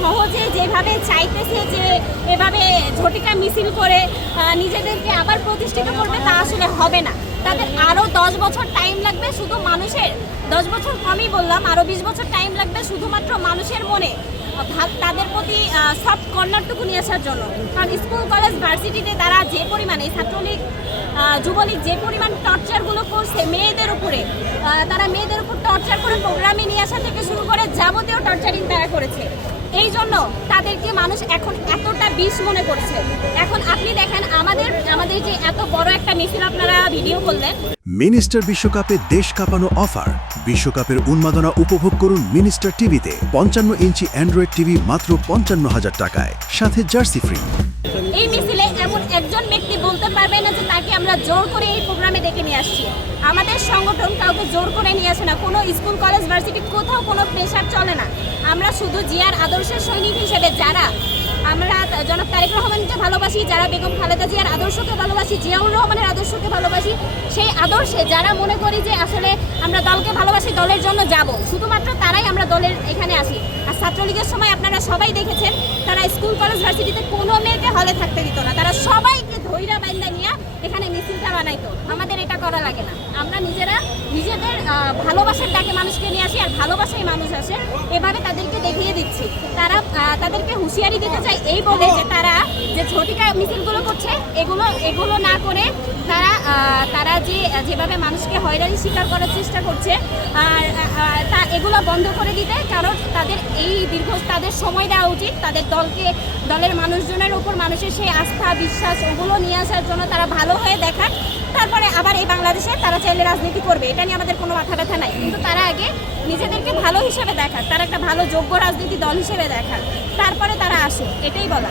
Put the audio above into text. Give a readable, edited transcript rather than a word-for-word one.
সহজে যেভাবে চাইতেছে যে এভাবে ঝটিকা মিছিল করে নিজেদেরকে আবার প্রতিষ্ঠিত করবে তা আসলে হবে না। তাদের আরও 10 বছর টাইম লাগবে, শুধু মানুষের 10 বছর কমই বললাম, আরও 20 বছর টাইম লাগবে শুধুমাত্র মানুষের মনে তাদের প্রতি সফট কর্নারটুকু নিয়ে আসার জন্য। কারণ স্কুল কলেজ ভার্সিটিতে তারা যে পরিমাণে ছাত্রলীগ যুবলীগ যে পরিমাণ টর্চারগুলো করছে মেয়েদের উপরে, তারা মেয়েদের উপর টর্চার করে প্রোগ্রামে নিয়ে আসা থেকে শুরু করে যাবতীয় টর্চারিং তারা করেছে। এই জন্য তাদেরকে মানুষ এখন এতটা বিষ মনে করছে। এখন আপনি দেখেন আমাদের যে এত বড় একটা মিছিল আপনারা ভিডিও করলেন। মিনিস্টার বিশ্বকাপে দেশ কাঁপানো অফার। বিশ্বকাপের উন্মাদনা উপভোগ করুন মিনিস্টার টিভিতে। 55 ইঞ্চি অ্যান্ড্রয়েড টিভি মাত্র 55,000 টাকায়, সাথে জার্সি ফ্রি। এই মিছিলে এমন একজন ব্যক্তি বলতে পারবে না যে তাকে আমরা জোর করে এই প্রোগ্রামে ডেকে নিয়ে আসছি। আমাদের সংগঠন কাউকে জোর করে নিয়ে আসে না, কোনো স্কুল কলেজ ভার্সিটি কোথাও কোনো প্রেশার চলে না। আমরা শুধু জিয়ার আদর্শের সৈনিক হিসেবে যারা আমরা জনাব তারেক রহমানকে ভালোবাসি, যারা বেগম খালেদা জিয়ার আদর্শকে ভালোবাসি, জিয়াউর রহমানের আদর্শকে ভালোবাসি, সেই আদর্শে যারা মনে করি যে আসলে আমরা দলকে ভালোবাসি, দলের জন্য যাব, শুধুমাত্র তারাই আমরা দলের এখানে আসি। আর ছাত্রলীগের সময় আপনারা সবাই দেখেছেন তারা স্কুল কলেজ ভার্সিটিতে কোনো মেয়েকে হলে থাকতে দিত না, তারা সবাইকে ধৈর্য বাইন্দা নিয়ে এখানে মিছিলটা বানাইতো। আমাদের এটা করা লাগে না, আমরা নিজেদের ভালোবাসার ডাকে মানুষকে নিয়ে আসি, আর ভালোবাসায় মানুষ আসে, এভাবে তাদেরকে দেখিয়ে দিচ্ছি। তাদেরকে হুঁশিয়ারি দিতে চাই এই বলে যে তারা যে ঝটিকা মিছিলগুলো করছে এগুলো না করে তারা যেভাবে মানুষকে হয়রানি শিকার করার চেষ্টা করছে আর এগুলো বন্ধ করে দিতে। কারণ তাদের তাদের সময় দেওয়া উচিত, তাদের দলের মানুষজনের উপর মানুষের সেই আস্থা বিশ্বাস ওগুলো নিয়ে আসার জন্য তারা ভালো হয়ে দেখাক। তারপরে আবার এই বাংলাদেশে তারা চাইলে রাজনীতি করবে, এটা নিয়ে আমাদের কোনো মাথা ব্যথা নাই। কিন্তু তারা আগে নিজেদেরকে ভালো হিসেবে দেখাক, তারা একটা ভালো যোগ্য রাজনীতি দল হিসেবে দেখাক, তারপরে তারা আসুক, এটাই বলা।